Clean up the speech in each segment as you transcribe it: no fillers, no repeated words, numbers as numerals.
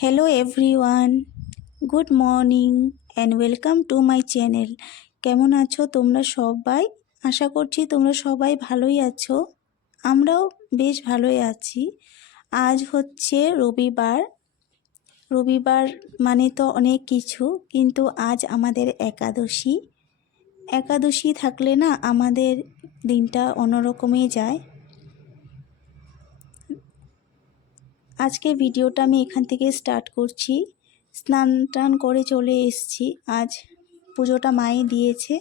Hello everyone, good morning and welcome to my channel. কেমন আছো তোমরা সবাই? আশা করছি তোমরা সবাই ভালোই আছো। আমরাও বেশ ভালোই আছি। আজ হচ্ছে রবিবার। রবিবার মানে তো অনেক কিছু, কিন্তু আজ আমাদের একাদশী। একাদশী থাকলে না আমাদের দিনটা অন্যরকমই যায়। আজকে ভিডিওটা আমি এখান থেকে স্টার্ট করছি। স্নান টান করে চলে এসেছি। আজ পুজোটা মায়ে দিয়েছে,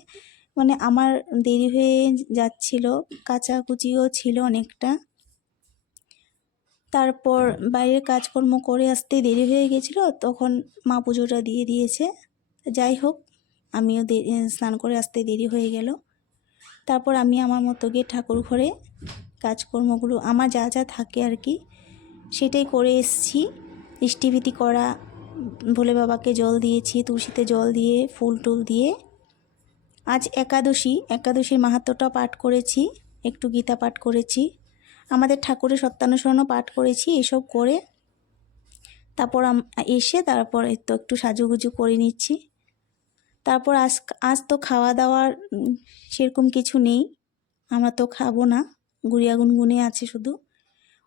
মানে আমার দেরি হয়ে যাচ্ছিল, কাচাকুচিও ছিল অনেকটা। তারপর বাইরের কাজকর্ম করে আসতে দেরি হয়ে গেছিলো, তখন মা পুজোটা দিয়ে দিয়েছে। যাই হোক, আমিও স্নান করে আসতে দেরি হয়ে গেল। তারপর আমি আমার মতো গিয়ে ঠাকুর ঘরে কাজকর্মগুলো আমার যা যা থাকে আর কি সেটাই করে এসেছি। ইষ্টিভীতি করা, ভোলে বাবাকে জল দিয়েছি, তুলসীতে জল দিয়ে ফুল টুল দিয়ে। আজ একাদশীর মাহাত্ম্যটা পাঠ করেছি, একটু গীতা পাঠ করেছি, আমাদের ঠাকুরের সত্যানুসরণও পাঠ করেছি। এসব করে তারপর তারপর একটু সাজুগুজু করে নিচ্ছি। তারপর আজ তো খাওয়া দাওয়ার সেরকম কিছু নেই, আমরা তো খাবো না, গুড়িয়া গুনগুনে আছে শুধু।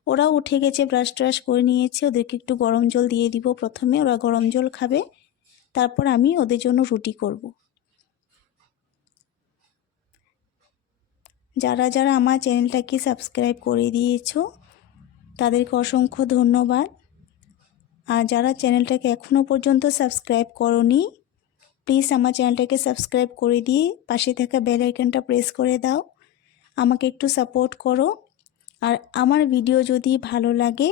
ওরাও উঠে গেছে, ব্রাশ ট্রাশ করে নিয়েছে। ওদেরকে একটু গরম জল দিয়ে দিব প্রথমে, ওরা গরম জল খাবে। তারপর আমি ওদের জন্য রুটি করব। যারা যারা আমার চ্যানেলটাকে সাবস্ক্রাইব করে দিয়েছো তাদেরকে অসংখ্য ধন্যবাদ। আর যারা চ্যানেলটাকে এখনও পর্যন্ত সাবস্ক্রাইব করোনি, প্লিজ আমার চ্যানেলটাকে সাবস্ক্রাইব করে দিয়ে পাশে থাকা বেল আইকনটা প্রেস করে দাও, আমাকে একটু সাপোর্ট করো। আর আমার ভিডিও যদি ভালো লাগে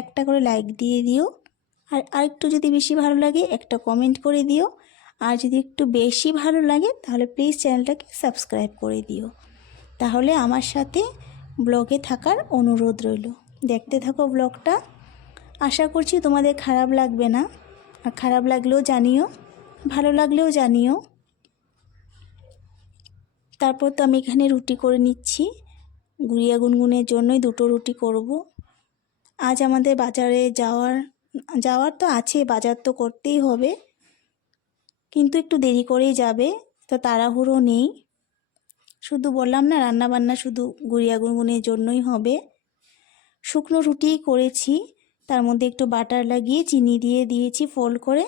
একটা করে লাইক দিয়ে দিও, আর আরেকটু যদি বেশি ভালো লাগে একটা কমেন্ট করে দিও। আর যদি একটু বেশি ভালো লাগে তাহলে প্লিজ চ্যানেলটাকে সাবস্ক্রাইব করে দিও। তাহলে আমার সাথে ব্লগে থাকার অনুরোধ রইল। দেখতে থাকো ব্লগটা, আশা করছি তোমাদের খারাপ লাগবে না। আর খারাপ লাগলেও জানিও, ভালো লাগলেও জানিও। তারপর তো আমি এখানে রুটি করে নিচ্ছি, গুড়িয়া গুনগুনের জন্যই দুটো রুটি করব। আজ আমাদের বাজারে যাওয়ার তো আছে, বাজার তো করতেই হবে, কিন্তু একটু দেরি করেই যাবে, তো তাড়াহুড়ো নেই। শুধু বললাম না, রান্নাবান্না শুধু গুড়িয়া গুনগুনের জন্যই হবে। শুকনো রুটিই করেছি, তার মধ্যে একটু বাটার লাগিয়ে চিনি দিয়ে দিয়েছি ফোল্ড করে।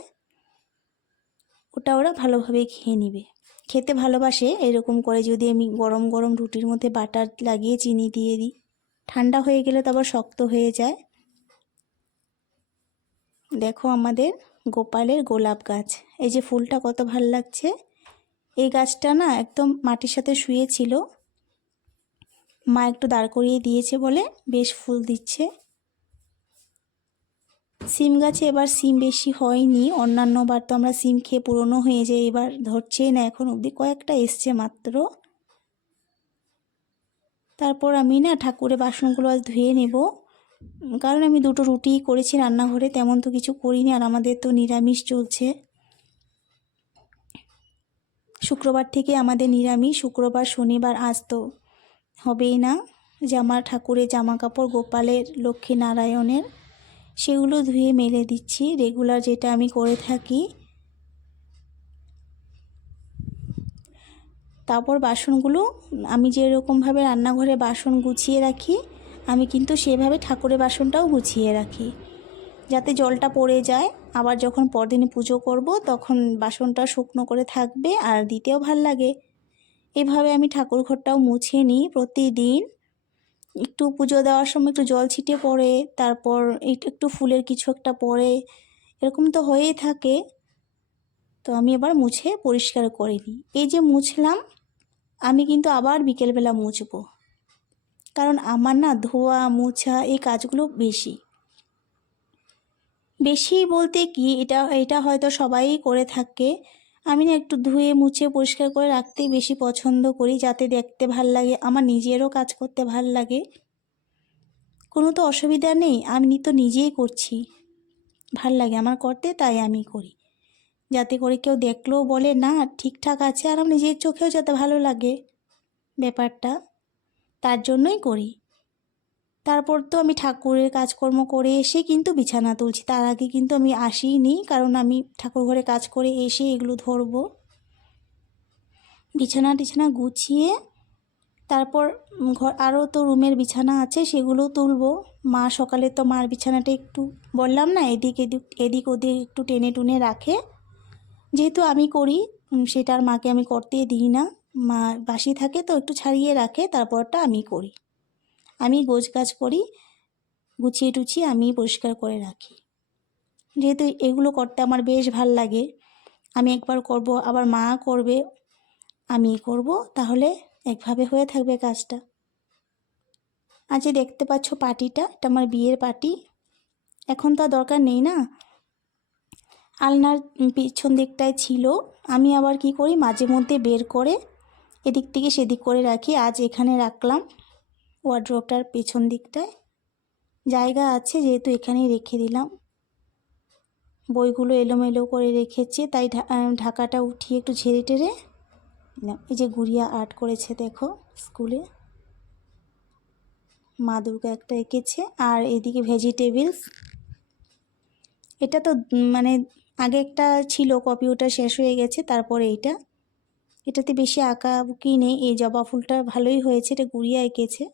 ওরা ভালোভাবে খেয়ে নেবে, খেতে ভালোবাসে এরকম করে। যদি আমি গরম গরম রুটির মধ্যে বাটার লাগিয়ে চিনি দিয়ে দিই, ঠান্ডা হয়ে গেলে তো আবার শক্ত হয়ে যায়। দেখো আমাদের গোপালের গোলাপ গাছ, এই যে ফুলটা কত ভাল লাগছে। এই গাছটা না একদম মাটির সাথে শুয়েছিল, মা একটু দাঁড় করিয়ে দিয়েছে বলে বেশ ফুল দিচ্ছে। সিম গাছে এবার সিম বেশি হয়নি, অন্যান্য বার তো আমরা সিম খেয়ে পুরনো হয়ে যায়, এবার ধরছেই না এখন অবধি, কয়েকটা এসছে মাত্র। তারপর আমি না ঠাকুরের বাসনগুলো আজ ধুয়ে নেব, কারণ আমি দুটো রুটি করেছি রান্নাঘরে, তেমন তো কিছু করিনি। আর আমাদের তো নিরামিষ চলছে, শুক্রবার থেকে আমাদের নিরামিষ। শুক্রবার শনিবার আজ তো হবেই না। যে আমার ঠাকুরের জামা কাপড়, গোপালের, লক্ষ্মী নারায়ণের, সেগুলো ধুয়ে মেলে দিচ্ছি, রেগুলার যেটা আমি করে থাকি। তারপর বাসনগুলো আমি যেরকমভাবে রান্নাঘরে বাসন গুছিয়ে রাখি, আমি কিন্তু সেভাবে ঠাকুরের বাসনটাও গুছিয়ে রাখি, যাতে জলটা পড়ে যায়। আবার যখন পরদিন পুজো করব তখন বাসনটা শুকনো করে থাকবে আর দিতেও ভাল লাগে। এভাবে আমি ঠাকুর ঘরটাও মুছে নিই প্রতিদিন। একটু পুজো দেওয়ার সময় একটু জল ছিটে পড়ে, তারপর একটু ফুলের কিছু একটা পড়ে, এরকম তো হয়েই থাকে। তো আমি এবার মুছে পরিষ্কার করে নিই। এই যে মুছলাম, আমি কিন্তু আবার বিকেলবেলা মুছবো, কারণ আমার না ধোয়া মোছা এই কাজগুলো বেশি বলতে কি, এটা হয়তো সবাই করে থাকে। আমি না একটু ধুয়ে মুছে পরিষ্কার করে রাখতেই বেশি পছন্দ করি, যাতে দেখতে ভাল লাগে, আমার নিজেরও কাজ করতে ভাল লাগে। কোনো তো অসুবিধা নেই, আমি তো নিজেই করছি, ভাল লাগে আমার করতে, তাই আমি করি। যাতে করে কেউ দেখলেও বলে না ঠিকঠাক আছে, আর আমার নিজের চোখেও যাতে ভালো লাগে ব্যাপারটা, তার জন্যই করি। তারপর তো আমি ঠাকুরের কাজকর্ম করে এসে কিন্তু বিছানা তুলছি। তার আগে কিন্তু আমি আসিনি, কারণ আমি ঠাকুর ঘরে কাজ করে এসে এগুলো ধরবো। বিছানা টিছানা গুছিয়ে তারপর ঘর আরও তো রুমের বিছানা আছে, সেগুলো তুলবো। মা সকালে তো মার বিছানাটা একটু বললাম না এদিক এদিক ওদিক একটু টেনে টুনে রাখে, যেহেতু আমি করি সেটা আর মাকে আমি করতে দিই না। মা বাসি থাকে তো একটু ছাড়িয়ে রাখে, তারপরটা আমি করি। আমি গোছ গাছ করি, গুছিয়ে টুছিয়ে আমি পরিষ্কার করে রাখি, যেহেতু এগুলো করতে আমার বেশ ভাল লাগে। আমি একবার করব, আবার মা করবে, আমি করব, তাহলে একভাবে হয়ে থাকবে কাজটা। আজ যে দেখতে পাচ্ছ পাটিটা, এটা আমার বিয়ের পাটি। এখন তো আর দরকার নেই না, আলনার পিছন দিকটায় ছিল। আমি আবার কি করি, মাঝে মধ্যে বের করে এদিক থেকে সেদিক করে রাখি। আজ এখানে রাখলাম, ওয়ার্ড্রপটার পেছন দিকটায় জায়গা আছে যেহেতু এখানেই রেখে দিলাম। বইগুলো এলোমেলো করে রেখেছি, তাই ঢাকাটা উঠিয়ে একটু ঝেড়ে টেরে দিলাম। এই যে গুড়িয়া আর্ট করেছে দেখো স্কুলে, মা দুর্গা একটা এঁকেছে। আর এদিকে ভেজিটেবলস, এটা তো মানে আগে একটা ছিল, কম্পিউটার শেষ হয়ে গেছে, তারপরে এটাতে বেশি আঁকাবুকি নেই। এই জবা ফুলটা ভালোই হয়েছে, এটা গুড়িয়া এঁকেছে।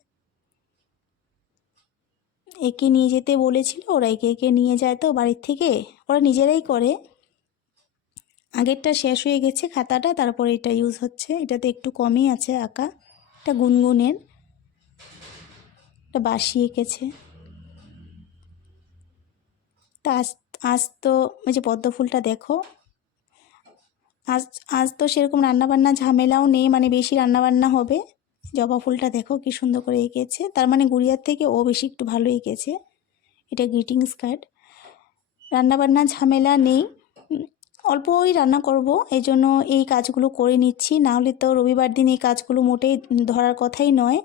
এঁকে নিয়ে যেতে বলেছিল, ওরা এঁকে নিয়ে যায় তো বাড়ির থেকে, ওরা নিজেরাই করে। আগেরটা শেষ হয়ে গেছে খাতাটা, তারপরে এটা ইউজ হচ্ছে। এটাতে একটু কমই আছে আঁকা, এটা গুনগুনের, এটা বাসি এঁকেছে। তা আজ তো ওই যে পদ্ম ফুলটা দেখো, আজ আজ তো সেরকম রান্নাবান্না ঝামেলাও নেই, মানে বেশি রান্নাবান্না হবে। জবা ফুলটা দেখো কি সুন্দর করে এঁকেছে, তার মানে গুড়িয়ার থেকে ও বেশি একটু ভালো এঁকেছে। এটা গ্রিটিংস কার্ড, রান্নাবান্না ঝামেলা নেই, অল্পই রান্না করব, এই জন্য এই কাজগুলো করে নিচ্ছি। না হলে তো রবিবার দিন এই কাজগুলো মোটেই ধরার কথাই নয়।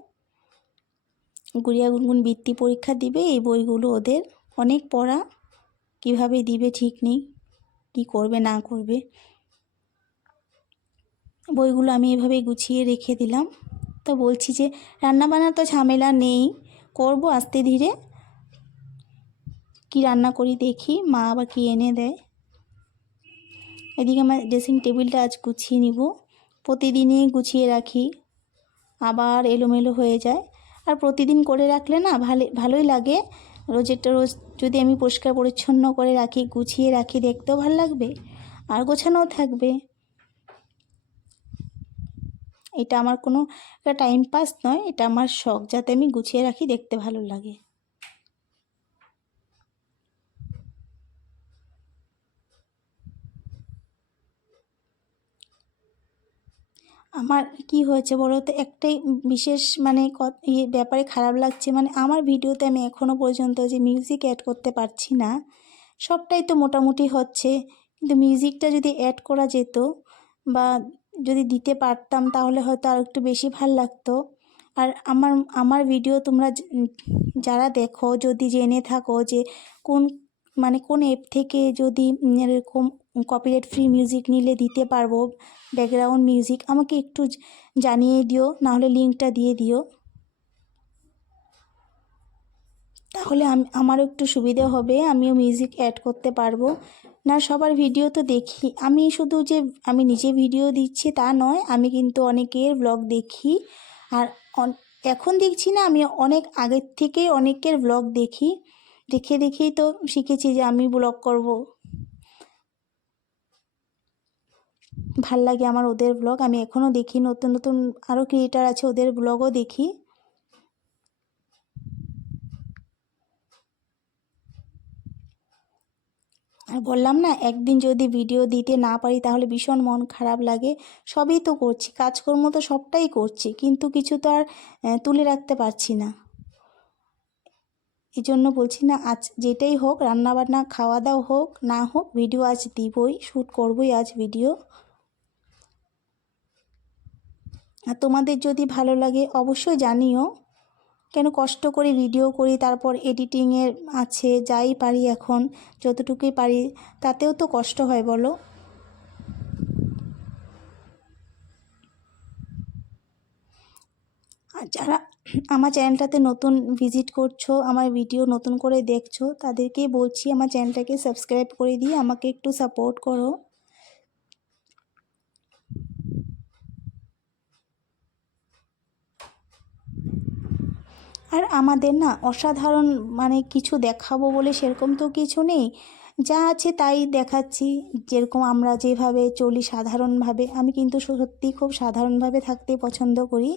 গুড়িয়া গুনগুন বৃত্তি পরীক্ষা দিবে, এই বইগুলো ওদের অনেক পড়া, কিভাবে দিবে ঠিক নেই, কি করবে না করবে। বইগুলো আমি এভাবেই গুছিয়ে রেখে দিলাম। তো বলছি যে রান্নাবান্না তো ঝামেলা নেই, করব আস্তে ধীরে। কি রান্না করি দেখি, মা আবার কি এনে দেয়। এদিকে আমার ড্রেসিং টেবিলটা আজ গুছিয়ে নিব, প্রতিদিনই গুছিয়ে রাখি, আবার এলোমেলো হয়ে যায়। আর প্রতিদিন করে রাখলে না ভালোই লাগে। রোজেরটা রোজ যদি আমি পরিষ্কার পরিচ্ছন্ন করে রাখি, গুছিয়ে রাখি, দেখতেও ভালো লাগবে আর গোছানোও থাকবে। এটা আমার কোনো একটা টাইম পাস নয়, এটা আমার শখ, যাতে আমি গুছিয়ে রাখি, দেখতে ভালো লাগে। আমার কি হয়েছে বলো তো, একটাই বিশেষ মানে ব্যাপারে খারাপ লাগছে, মানে আমার ভিডিওতে আমি এখনও পর্যন্ত যে মিউজিক অ্যাড করতে পারছি না। সবটাই তো মোটামুটি হচ্ছে, কিন্তু মিউজিকটা যদি অ্যাড করা যেত বা যদি দিতে পারতাম, তাহলে হয়তো আর একটু বেশি ভাল লাগতো। আর আমার ভিডিও তোমরা যারা দেখো, যদি জেনে থাকো যে কোন কোন অ্যাপ থেকে যদি এরকম কপিরাইট ফ্রি মিউজিক নিলে দিতে পারবো, ব্যাকগ্রাউন্ড মিউজিক, আমাকে একটু জানিয়ে দিও, নাহলে লিঙ্কটা দিয়ে দিও, তাহলে আমারও একটু সুবিধা হবে, আমিও মিউজিক অ্যাড করতে পারবো। না সবার ভিডিও তো দেখি আমি, শুধু যে আমি নিজে ভিডিও দিচ্ছি তা নয়, আমি কিন্তু অনেকের ব্লগ দেখি। আর এখন দেখছি না, আমি অনেক আগের থেকেই অনেকের ব্লগ দেখি, দেখেই তো শিখেছি যে আমি ব্লগ করব। ভাল লাগে আমার ওদের ব্লগ, আমি এখনও দেখি, নতুন নতুন আরও ক্রিয়েটার আছে, ওদের ব্লগও দেখি। আর বললাম না, একদিন যদি ভিডিও দিতে না পারি তাহলে ভীষণ মন খারাপ লাগে। সবই তো করছি, কাজকর্ম তো সবটাই করছি, কিন্তু কিছু তো আর তুলে রাখতে পারছি না। এই জন্য বলছি না, আজ যেটাই হোক, রান্নাবান্না খাওয়া দাওয়া হোক না হোক, ভিডিও আজ দিবই, শ্যুট করবই আজ ভিডিও। আর তোমাদের যদি ভালো লাগে অবশ্যই জানিও, কেন কষ্ট করে ভিডিও করি, তারপর এডিটিংয়ের আছে, যাই পারি এখন যতটুকুই পারি, তাতেও তো কষ্ট হয় বলো। আর যারা আমার চ্যানেলটাতে নতুন ভিজিট করছো, আমার ভিডিও নতুন করে দেখছো, তাদেরকেই বলছি আমার চ্যানেলটাকে সাবস্ক্রাইব করে দিয়ে আমাকে একটু সাপোর্ট করো। আর আমাদের না অসাধারণ মানে কিছু দেখাবো বলে সেরকম তো কিছু নেই, যা আছে তাই দেখাচ্ছি। যেরকম আমরা যেভাবে চলি সাধারণভাবে, আমি কিন্তু সত্যি খুব সাধারণভাবে থাকতে পছন্দ করি,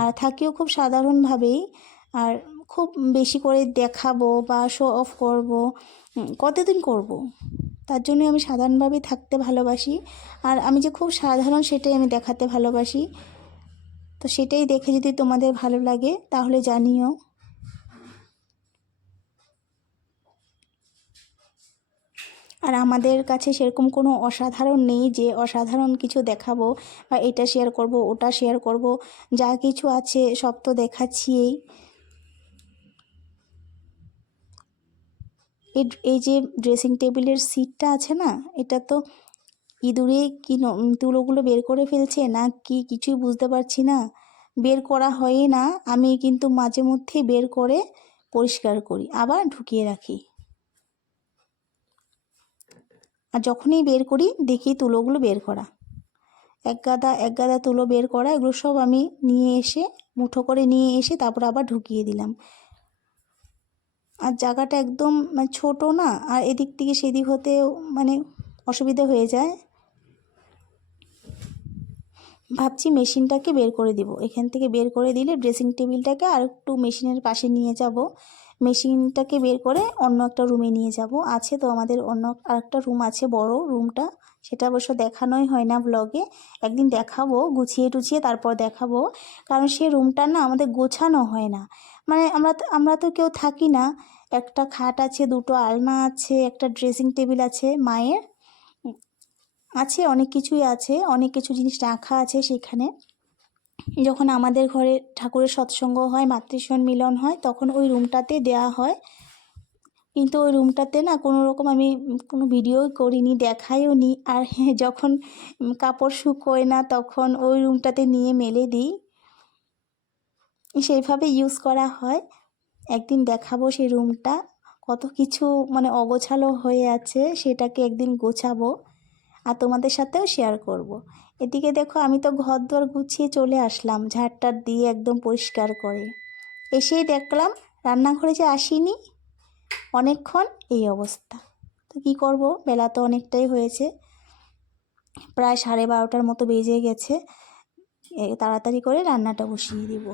আর থাকিও খুব সাধারণভাবেই। আর খুব বেশি করে দেখাবো বা শো অফ করবো কতদিন করব। তার জন্য আমি সাধারণভাবেই থাকতে ভালোবাসি, আর আমি যে খুব সাধারণ সেটাই আমি দেখাতে ভালোবাসি। তো সেটাই দেখে যদি তোমাদের ভালো লাগে তাহলে জানিও। আর আমাদের কাছে সেরকম কোনো অসাধারণ নেই যে অসাধারণ কিছু দেখাবো বা এটা শেয়ার করব ওটা শেয়ার করব, যা কিছু আছে সব তো দেখাচ্ছিই। এই যে ড্রেসিং টেবিলের সিটটা আছে না, এটা তো ইঁদুরে কি তুলোগুলো বের করে ফেলছে না কি কিছুই বুঝতে পারছি না। বের করা হয় না, আমি কিন্তু মাঝে মধ্যেই বের করে পরিষ্কার করি আবার ঢুকিয়ে রাখি। আর যখনই বের করি দেখি তুলোগুলো বের করা, এক গাদা তুলো বের করা, এগুলো সব আমি নিয়ে এসে মুঠো করে নিয়ে এসে তারপর আবার ঢুকিয়ে দিলাম। আর জায়গাটা একদম ছোট না, আর এদিক থেকে সেদিক হতে মানে অসুবিধা হয়ে যায়। ভাবছি মেশিনটাকে বের করে দিব, এখান থেকে বের করে দিলে ড্রেসিং টেবিলটাকে আর একটু মেশিনের পাশে নিয়ে যাব, মেশিনটাকে বের করে অন্য একটা রুমে নিয়ে যাব। আছে তো আমাদের অন্য আরেকটা রুম আছে, বড় রুমটা, সেটা অবশ্য দেখানোই হয় না ব্লগে। একদিন দেখাবো গুছিয়ে টুছিয়ে, তারপর দেখাবো। কারণ সেই রুমটা না আমাদের গোছানো হয় না, মানে আমরা তো কেউ থাকি না। একটা খাট আছে, দুটো আলনা আছে, একটা ড্রেসিং টেবিল আছে মায়ের, আছে অনেক কিছুই আছে, অনেক কিছু জিনিস রাখা আছে সেখানে। যখন আমাদের ঘরে ঠাকুরের সৎসঙ্গ হয়, মাতৃশন মিলন হয়, তখন ওই রুমটাতে দেয়া হয়। কিন্তু ওই রুমটাতে না কোনো রকম আমি কোনো ভিডিও করিনি, দেখাইও নি। আর যখন কাপড় শুকোয় না তখন ওই রুমটাতে নিয়ে মেলে দিই, সেইভাবে ইউজ করা হয়। একদিন দেখাবো সেই রুমটা, কত কিছু মানে অগোছালো হয়ে আছে, সেটাকে একদিন গোছাবো আর তোমাদের সাথেও শেয়ার করব। এদিকে দেখো আমি তো ঘর দর গুছিয়ে চলে আসলাম, ঝাড়টার দিয়ে একদম পরিষ্কার করে। এসেই দেখলাম রান্নাঘরে যে আসিনি অনেকক্ষণ, এই অবস্থা। তো কী করব, বেলা তো অনেকটাই হয়েছে, প্রায় 12:30টার মতো বেজে গেছে। তাড়াতাড়ি করে রান্নাটা বসিয়ে দিব।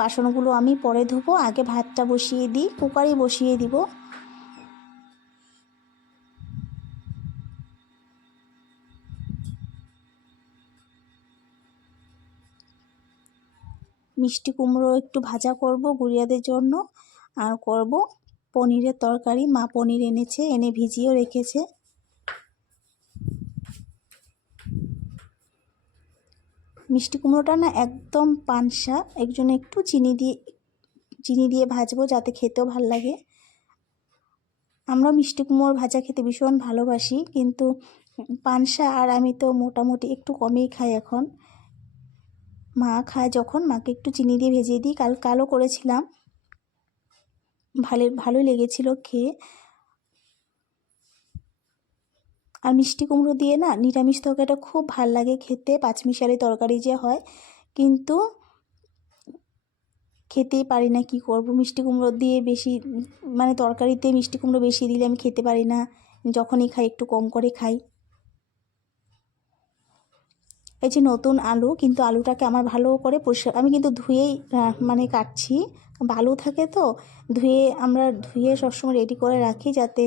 বাসনগুলো আমি পরে ধুবো, আগে ভাতটা বসিয়ে দিই, কুকারে বসিয়ে দিব। মিষ্টি কুমড়ো একটু ভাজা করব গুড়িয়াদের জন্য, আর করব পনিরের তরকারি। মা পনির এনেছে, এনে ভিজিয়েও রেখেছে। মিষ্টি কুমড়োটা না একদম পানসা, একজন একটু চিনি দিয়ে ভাজবো যাতে খেতেও ভাল লাগে। আমরা মিষ্টি কুমড়োর ভাজা খেতে ভীষণ ভালোবাসি, কিন্তু পানসা আর আমি তো মোটামুটি একটু কমেই খাই এখন। মা খায় যখন, মাকে একটু চিনি দিয়ে ভেজে দিই। কালও করেছিলাম, ভালোই লেগেছিল খেয়ে। আর মিষ্টি কুমড়ো দিয়ে না নিরামিষ তরকারিটা খুব ভাল লাগে খেতে, পাঁচমিশালি তরকারি যে হয়, কিন্তু খেতেই পারি না, কি করব। মিষ্টি কুমড়ো দিয়ে বেশি মানে তরকারিতে মিষ্টি কুমড়ো বেশি দিলে আমি খেতে পারি না, যখনই খাই একটু কম করে খাই। এই যে নতুন আলু, কিন্তু আলুটাকে আমার ভালো করে পরিষ্কার, আমি কিন্তু ধুয়েই মানে কাটছি, বালু থাকে তো, ধুয়ে সবসময় রেডি করে রাখি যাতে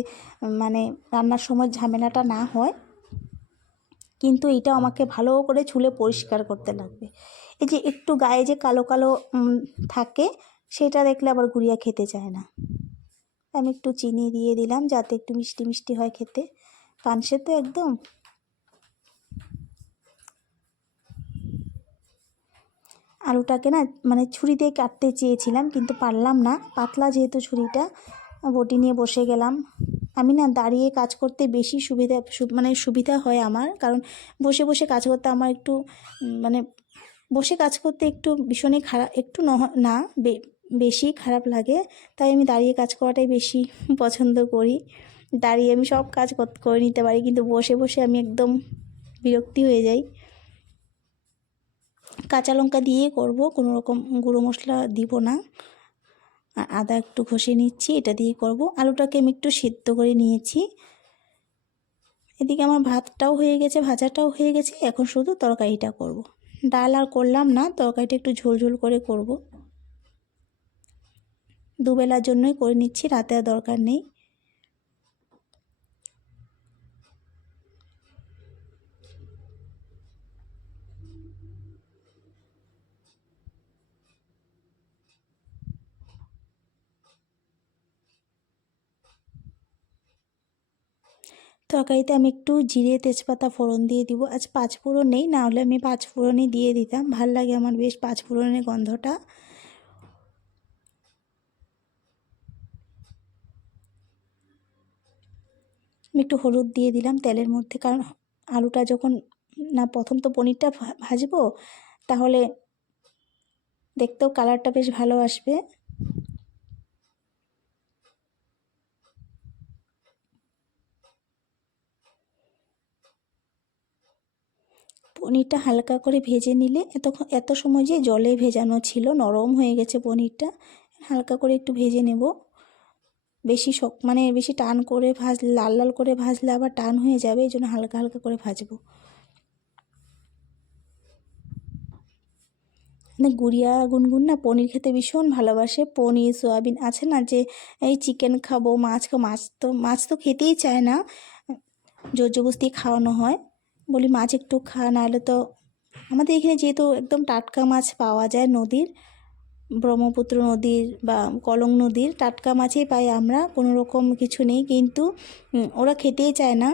মানে রান্নার সময় ঝামেলাটা না হয়। কিন্তু এটা আমাকে ভালো করে ছুলে পরিষ্কার করতে লাগবে। এই যে একটু গায়ে যে কালো কালো থাকে, সেটা দেখলে আবার গুড়িয়া খেতে চায় না। আমি একটু চিনি দিয়ে দিলাম যাতে একটু মিষ্টি মিষ্টি হয় খেতে, পানসে তো একদম। আলুটাকে না মানে ছুরি দিয়ে কাটতে চেয়েছিলাম কিন্তু পারলাম না, পাতলা যেহেতু ছুরিটা, বটি নিয়ে বসে গেলাম। আমি না দাঁড়িয়ে কাজ করতে বেশি সুবিধা হয় আমার, কারণ বসে বসে কাজ করতে আমার একটু মানে বসে কাজ করতে একটু ভীষণই খারাপ, একটু না বেশি খারাপ লাগে, তাই আমি দাঁড়িয়ে কাজ করাটাই বেশি পছন্দ করি। দাঁড়িয়ে আমি সব কাজ করে নিতে পারি, কিন্তু বসে বসে আমি একদম বিরক্তি হয়ে যাই। কাঁচা লঙ্কা দিয়ে করব, কোনো রকম গুঁড়ো মশলা দিব না। আর আদা একটু ঘষে নিচ্ছি, এটা দিয়ে করব। আলুটাকে আমি একটু সিদ্ধ করে নিয়েছি। এদিকে আমার ভাতটাও হয়ে গেছে, ভাজাটাও হয়ে গেছে, এখন শুধু তরকারিটা করব। ডাল আর করলাম না, তরকারিটা একটু ঝোল ঝোল করে করব। দুবেলার জন্যই করে নিচ্ছি, রাতে আর দরকার নেই। তরকারিতে আমি একটু জিরে তেজপাতা ফোড়ন দিয়ে দিব। আজ 5 ফোড়ন নেই, না হলে আমি 5 ফোড়নই দিয়ে দিতাম, ভাল লাগে আমার বেশ 5 ফোড়নের গন্ধটা। আমি একটু হলুদ দিয়ে দিলাম তেলের মধ্যে, কারণ আলুটা যখন না, প্রথম তো পনিরটা ভাজবো, তাহলে দেখতেও কালারটা বেশ ভালো আসবে। পনিরটা হালকা করে ভেজে নিলে, এত সময় যে জলে ভেজানো ছিল, নরম হয়ে গেছে পনিরটা, হালকা করে একটু ভেজে নেব। বেশি মানে বেশি টান করে লাল লাল করে ভাজলে আবার টান হয়ে যাবে, এই জন্য হালকা হালকা করে ভাজবো। মানে গুড়িয়া গুনগুন না পনির খেতে ভীষণ ভালোবাসে। পনির সয়াবিন আছে না, যে এই চিকেন খাবো, মাছ খাবো, মাছ তো খেতেই চায় না, জোর জবরদস্তি খাওয়ানো হয়। বলি মাছ একটু খা, নাহলে তো আমাদের এখানে যেহেতু একদম টাটকা মাছ পাওয়া যায় নদীর, ব্রহ্মপুত্র নদীর বা কলং নদীর টাটকা মাছই পাই আমরা, কোনো রকম কিছু নেই। কিন্তু ওরা খেতেই চায় না,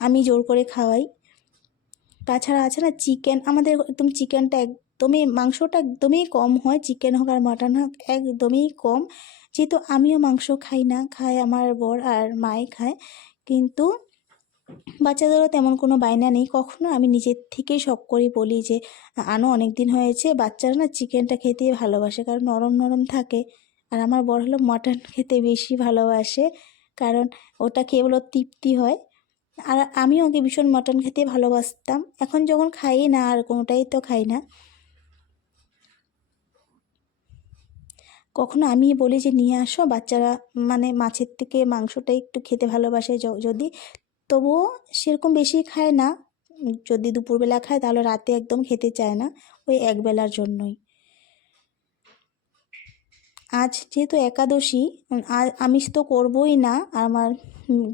আমি জোর করে খাওয়াই। তাছাড়া আছে না চিকেন, আমাদের একদম চিকেনটা একদমই, মাংসটা একদমই কম হয়, চিকেন হোক আর মাটন হোক একদমই কম। যেহেতু আমিও মাংস খাই না, খায় আমার বর আর মায়ে খায়, কিন্তু বাচ্চাদেরও তেমন কোনো বায়না নেই। কখনো আমি নিজের থেকেই শখ করে বলি যে আনো, অনেক দিন হয়েছে। বাচ্চারা না চিকেনটা খেতেই ভালোবাসে, কারণ নরম নরম থাকে। আর আমার বর হলো মাটন খেতে বেশি ভালোবাসে, কারণ ওটা খেয়ে বলো তৃপ্তি হয়। আর আমিও আগে ভীষণ মাটন খেতে ভালোবাসতাম, এখন যখন খাই না, আর কোনোটাই তো খাই না। কখনো আমি বলি যে নিয়ে আসো, বাচ্চারা মানে মাছের থেকে মাংসটাই একটু খেতে ভালোবাসে যদি, তবুও সেরকম বেশি খায় না। যদি দুপুরবেলা খায় তাহলে রাতে একদম খেতে চায় না, ওই একবেলার জন্যই। আজ যেহেতু একাদশী, আমিষ তো করবই না। আর আমার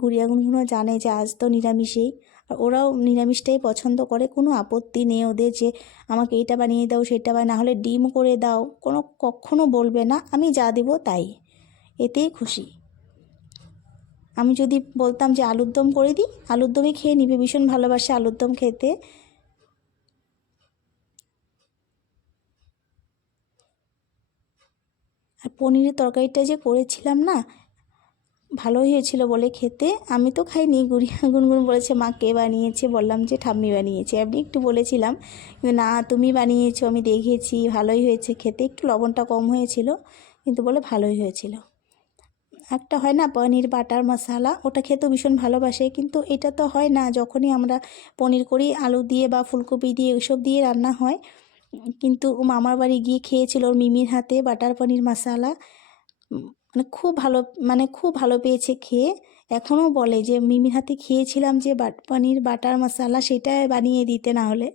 গুড়িয়া গুনগুনো জানে যে আজ তো নিরামিষেই, আর ওরাও নিরামিষটাই পছন্দ করে। কোনো আপত্তি নেই ওদের যে আমাকে এইটা বানিয়ে দাও, সেটা না হলে ডিম করে দাও, কখনো বলবে না। আমি যা দেবো তাই, এতেই খুশি। আমি যদি বলতাম যে আলুর দম করে দিই, আলুর দমই খেয়ে নিবে, ভীষণ ভালোবাসে আলুর দম খেতে। আর পনিরের তরকারিটা যে করেছিলাম না, ভালোই হয়েছিল বলে খেতে। আমি তো খাইনি, গুড়িয়া গুনগুন বলেছে মা কে বানিয়েছে, বললাম যে ঠাম্মি বানিয়েছে। আমি একটু বলেছিলাম, কিন্তু না তুমি বানিয়েছো, আমি দেখেছি, ভালোই হয়েছে খেতে। একটু লবণটা কম হয়েছিল, কিন্তু বলে ভালোই হয়েছিল। একটা হয় না পনির বাটার মশলা, ওটা খেতেও ভীষণ ভালোবাসে, কিন্তু এটা তো হয় না। যখনই আমরা পনির করি আলু দিয়ে বা ফুলকপি দিয়ে, ওইসব দিয়ে রান্না হয়। কিন্তু ও মামার বাড়ি গিয়ে খেয়েছিল ওর মিমির হাতে বাটার পনির মশলা, মানে খুব ভালো, মানে খুব ভালো পেয়েছে খেয়ে। এখনও বলে যে মিমির হাতে খেয়েছিলাম যে পনির বাটার মশলা, সেটা বানিয়ে দিতে না হলে।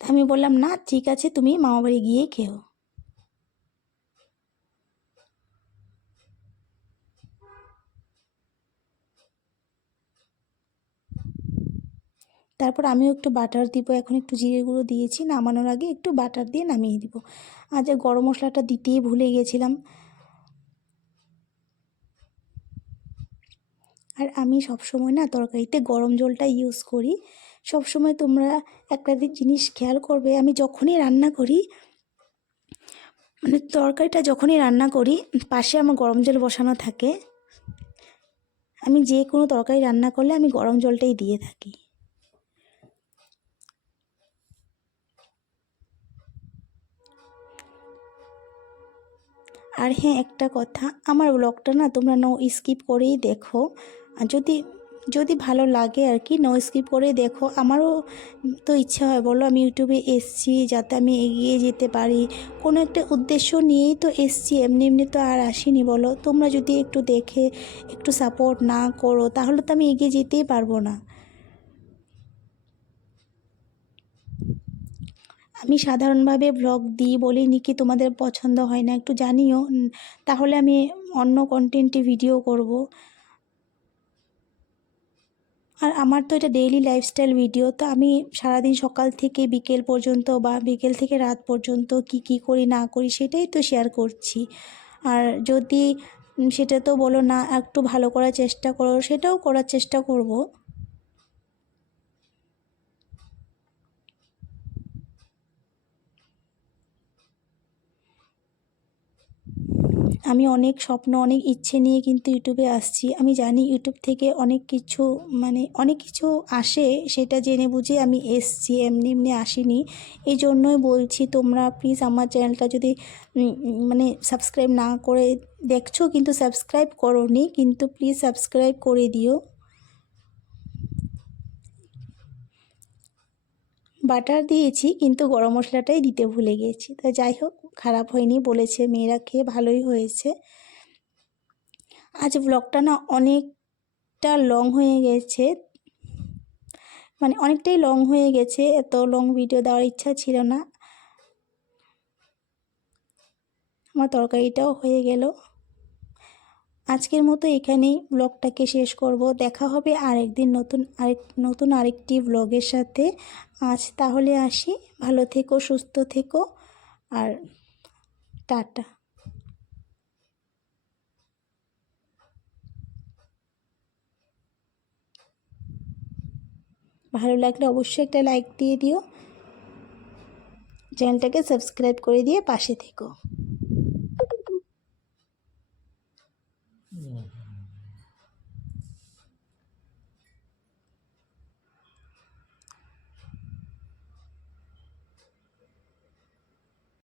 আমি বললাম না ঠিক আছে, তুমি মামা বাড়ি গিয়েই খেও। তারপর আমিও একটু বাটার দিব, এখন একটু জিরে গুঁড়ো দিয়েছি, নামানোর আগে একটু বাটার দিয়ে নামিয়ে দিব। আর যে গরম মশলাটা দিতেই ভুলে গেছিলাম। আর আমি সবসময় না তরকারিতে গরম জলটা ইউজ করি। সবসময় তোমরা একটা জিনিস খেয়াল করবে, আমি যখনই রান্না করি, মানে তরকারিটা যখনই রান্না করি, পাশে আমার গরম জল বসানো থাকে। আমি যে কোনো তরকারি রান্না করলে আমি গরম জলটাই দিয়ে থাকি। আর হ্যাঁ, একটা কথা, আমার ব্লগটা না তোমরা নো স্কিপ করেই দেখো। আর যদি যদি ভালো লাগে আর কি, নো স্কিপ করেই দেখো। আমারও তো ইচ্ছা হয় বলো, আমি ইউটিউবে এসছি যাতে আমি এগিয়ে যেতে পারি, কোনো একটা উদ্দেশ্য নিয়েই তো এসছি, এমনি এমনি তো আর আসিনি বলো। তোমরা যদি একটু দেখে একটু সাপোর্ট না করো তাহলে তো আমি এগিয়ে যেতেই পারবো না। আমি সাধারণভাবে ব্লগ দিই বলিনি কি তোমাদের পছন্দ হয় না, একটু জানিও, তাহলে আমি অন্য কন্টেন্টে ভিডিও করব। আর আমার তো এটা ডেইলি লাইফস্টাইল ভিডিও, তো আমি সারাদিন সকাল থেকে বিকেল পর্যন্ত বা বিকেল থেকে রাত পর্যন্ত কি কি করি না করি সেটাই তো শেয়ার করছি। আর যদি সেটা তো বলো না একটু ভালো করার চেষ্টা করো, সেটাও করার চেষ্টা করব। আমি অনেক স্বপ্ন অনেক ইচ্ছে নিয়ে কিন্তু ইউটিউবে আসছি। আমি জানি ইউটিউব থেকে অনেক কিছু মানে অনেক কিছু আসে, সেটা জেনে বুঝে আমি এসছি, এমনি এমনি আসিনি। এই জন্যই বলছি তোমরা প্লিজ আমার চ্যানেলটা যদি মানে সাবস্ক্রাইব না করে দেখছো কিন্তু সাবস্ক্রাইব করোনি, কিন্তু প্লিজ সাবস্ক্রাইব করে দিও। বাটার দিয়েছি কিন্তু গরম মশলাটাই দিতে ভুলে গিয়েছি, তা যাই হোক, খারাপ হয়নি, বলেছে মেয়েরা খেয়ে ভালোই হয়েছে। আজ ব্লগটা না অনেকটা লং হয়ে গেছে, মানে অনেকটাই লং হয়ে গেছে, এত লং ভিডিও দেওয়ার ইচ্ছা ছিল না। আমার তরকারিটাও হয়ে গেল। আজকের মতো এখানেই ব্লগটাকে শেষ করব। দেখা হবে আরেকদিন নতুন আরেকটি ব্লগের সাথে। আজ তাহলে আসি, ভালো থেকো, সুস্থ থেকো, আর টাটা। ভালো লাগলে অবশ্যই একটা লাইক দিয়ে দিও, চ্যানেলটাকে সাবস্ক্রাইব করে দিয়ে পাশে থেকো।